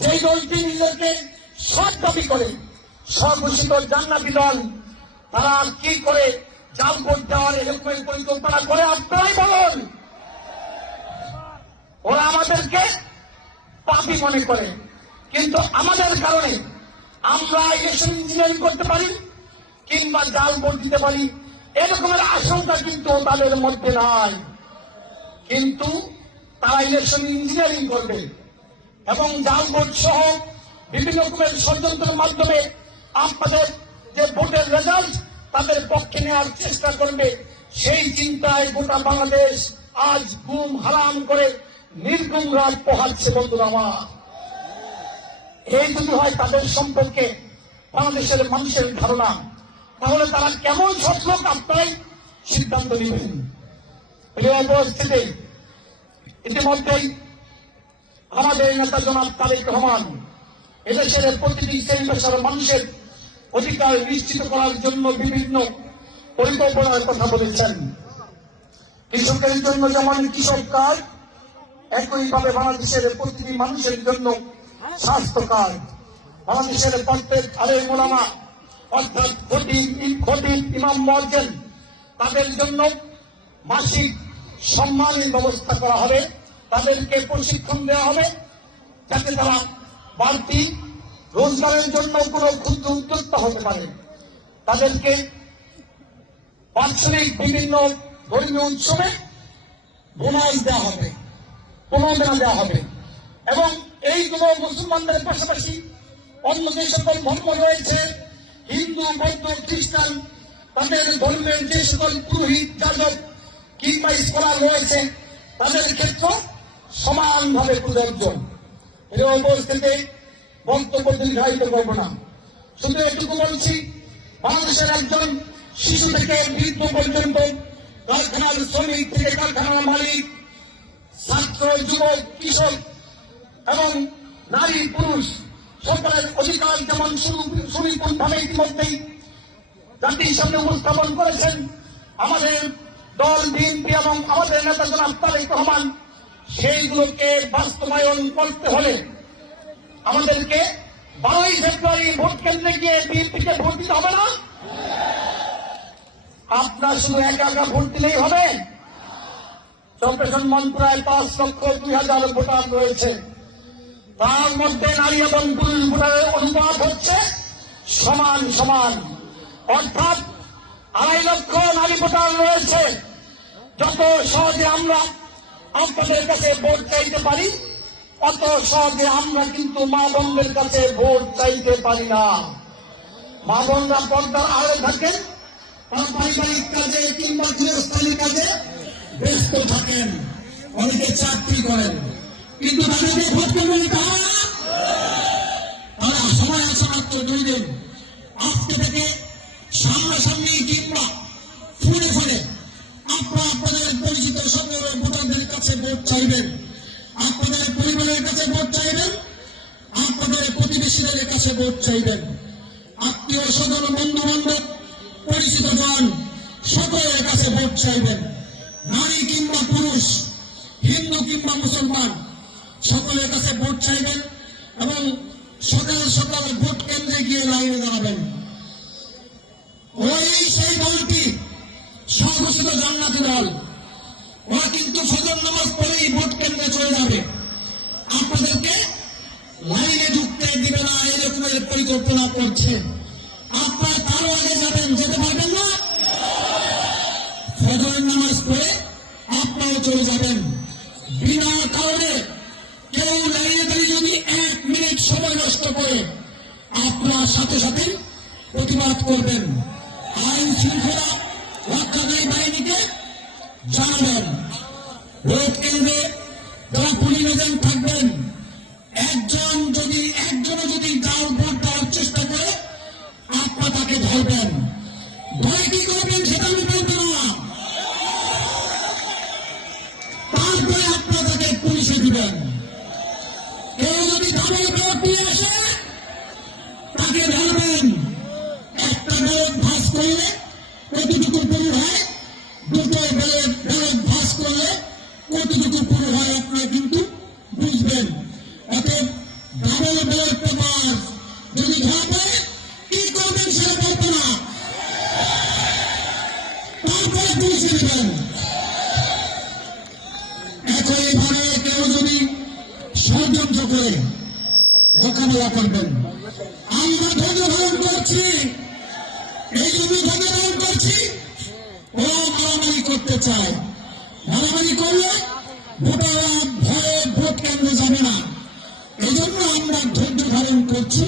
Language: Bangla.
যেই দলটি নিজেকে সৎ দাবি করে, স্বঘোষিত জান্নাতি দল, তারা কি করে জাল ভোট দেওয়ার এরকমের পরিকল্পনা করে আপনারাই বলুন। ওরা আমাদেরকে পাপী মনে করে, কিন্তু আমাদের কারণে আমরা ইলেকশন ইঞ্জিনিয়ারিং করতে পারি কিংবা জাল ভোট দিতে পারি, এরকমের আশঙ্কা কিন্তু তাদের মধ্যে নাই। কিন্তু তারা ইলেকশন ইঞ্জিনিয়ারিং করবে এবং জাল ভোট সহ বিভিন্ন রকমের ষড়যন্ত্রের মাধ্যমে আপনাদের যে ভোটের রেজাল্ট তাদের পক্ষে নেওয়ার চেষ্টা করবে। সেই চিন্তায় গোটা বাংলাদেশ আজ গুম হারাম করে নির্গুম রাত পোহাচ্ছে। বন্ধুরা আমার, এই যদি হয় তাদের সম্পর্কে বাংলাদেশের মানুষের ধারণা, তাহলে তারা কেমন সৎ লোক আপনারাই সিদ্ধান্ত নেবেন। এই অবস্থাতে ইতিমধ্যেই আমাদের নেতা জনাব তারেক রহমান এদেশের প্রতিটি শ্রেণী পেশার মানুষের অধিকার নিশ্চিত করার জন্য বিভিন্ন পরিকল্পনার কথা বলেছেন। কৃষকের জন্য যেমন কৃষক কার্ড, একইভাবে বাংলাদেশের প্রতিটি মানুষের জন্য স্বাস্থ্য কার্ড, বাংলাদেশের প্রত্যেক আলেম ওলামা অর্থাৎ খতিব, ইমাম, মুয়াজ্জিন তাদের জন্য মাসিক সম্মানের ব্যবস্থা করা হবে। তাদেরকে প্রশিক্ষণ দেওয়া হবে যাতে তারা বাড়তি রোজগারের জন্য কোনো ক্ষুদ্র উদ্যোক্তা হতে পারে। তাদেরকে বাৎসরিক বিভিন্ন ধর্মীয় উৎসবে বোনাস দেওয়া হবে, প্রণোদনা দেওয়া হবে এবং এইগুলো মুসলমানদের পাশাপাশি অন্য যে সকল ধর্ম রয়েছে, হিন্দু, বৌদ্ধ, খ্রিস্টান, তাদের ধর্মের যে সকল পুরোহিত, যাজক কিংবা স্কলার রয়েছে তাদের ক্ষেত্রে সমানভাবে প্রযোজ্য। এই অবস্থাতে বক্তব্য দীর্ঘায়িত করব না, শুধু এটুকু বলছি, বাংলাদেশের একজন শিশু থেকে বৃদ্ধ পর্যন্ত, কারখানার শ্রমিক থেকে কারখানার মালিক, ছাত্র, যুবক, কিশোর এবং নারী, পুরুষ সকলের অধিকার যেমন সুনিপুণভাবে ইতিমধ্যেই জাতির সামনে উপস্থাপন করেছেন আমাদের দল বিএনপি এবং আমাদের নেতা জনাব তারেক রহমান, সেইগুলোকে বাস্তবায়ন করতে হলে আমাদেরকে 12ই ফেব্রুয়ারি ভোট কেন্দ্রে গিয়ে বিএনপিকে ভোট দিতে হবে না। আপনার শুধু একা একা ভোট দিলেই হবে। চব্বিশ মন্ত্রায় 5,02,000 ভোটার রয়েছে, তার মধ্যে নারী এবং পুরুষ ভোটারের অনুপাত হচ্ছে সমান সমান, অর্থাৎ 2.5 লক্ষ নারী ভোটার রয়েছে। যত সহজে আমরা আপনাদের কাছে ভোট চাইতে পারি, অত সহজে আমরা কিন্তু মা বোনদের কাছে ভোট চাইতে পারি না। মা বোনরা পর্দার আড়ে থাকেন, তারা পারিবারিক কাজে কিংবা গৃহস্থালী কাজে ব্যস্ত থাকেন, অনেকে চাকরি করেন, কিন্তু তাদেরকে ভোট করবেন তারা সময় আছে মাত্র 2 দিন। আজকে থেকে সামনাসামনি কিংবা ফোনে ফোনে আপনারা আপনাদের পরিচিত সকল ভোটারদের কাছে ভোট চাইবেন, আপনাদের পরিবারের কাছে ভোট চাইবেন, আপনাদের প্রতিবেশীদের কাছে ভোট চাইবেন, আত্মীয় স্বজন, বন্ধু বান্ধব, পরিচিত জন সকলের কাছে ভোট চাইবেন। নারী কিংবা পুরুষ, হিন্দু কিংবা মুসলমান সকলের কাছে ভোট চাইবেন এবং সকাল সকাল ভোট কেন্দ্রে গিয়ে লাইনে দাঁড়াবেন। ওই সেই দলটি স্বঘোষিত জান্নাতি দল, ওরা কিন্তু ফজর নামাজ পড়েই ভোট কেন্দ্রে চলে যাবে, আপনাদেরকে লাইনে ঢুকতে দিবে না, এরকমের পরিকল্পনা করছে। আপনারা তারও আগে যাবেন, যেতে পারবেন না। ফজরের নামাজ পড়ে আপনারাও চলে যাবেন, বিনা কারণে কেউ লাইনে দাঁড়িয়ে যদি 1 মিনিট সময় নষ্ট করে আপনার সাথে সাথে প্রতিবাদ করবেন। আইন শৃঙ্খলা রক্ষাকারী বাহিনীকে জানাবেন। ভোট কেন্দ্রে যারা পুলিশ এজেন্ট থাকবেন, একজনও যদি জাল ভোট দেওয়ার চেষ্টা করে আপনারা তাকে ধরবেন। ধরে কি করবেন সেটা আমি বলতে না, তারপরে আপনারা তাকে পুলিশে দিবেন। কেউ যদি জাল ভোট নিয়ে আসে তাকে ধরবেন। একটা ব্যালট ভাঁজ করলে কতটুকু পুরো হয়, 2টো ব্যালট ভাঁজ করলে কতটুকু পুরো হয় আপনারা কিন্তু বুঝবেন। অতএব ডাবল ব্যালট পেপার যদি ধরা পড়ে কি করবেন সেটা বলতো না, তারপরে পুলিশে দেবেন। এখন এইভাবে কেউ যদি ষড়যন্ত্র করে মোকাবেলা করবেন। আমরা ধৈর্য ধারণ করছি, এই জন্য ধৈর্য ধারণ করছি। ও মারামারি করতে চায়, মারামারি করলে ভোটাররা ভয়ে ভোট কেন্দ্রে যাবে না, এই জন্য আমরা ধৈর্য ধারণ করছি।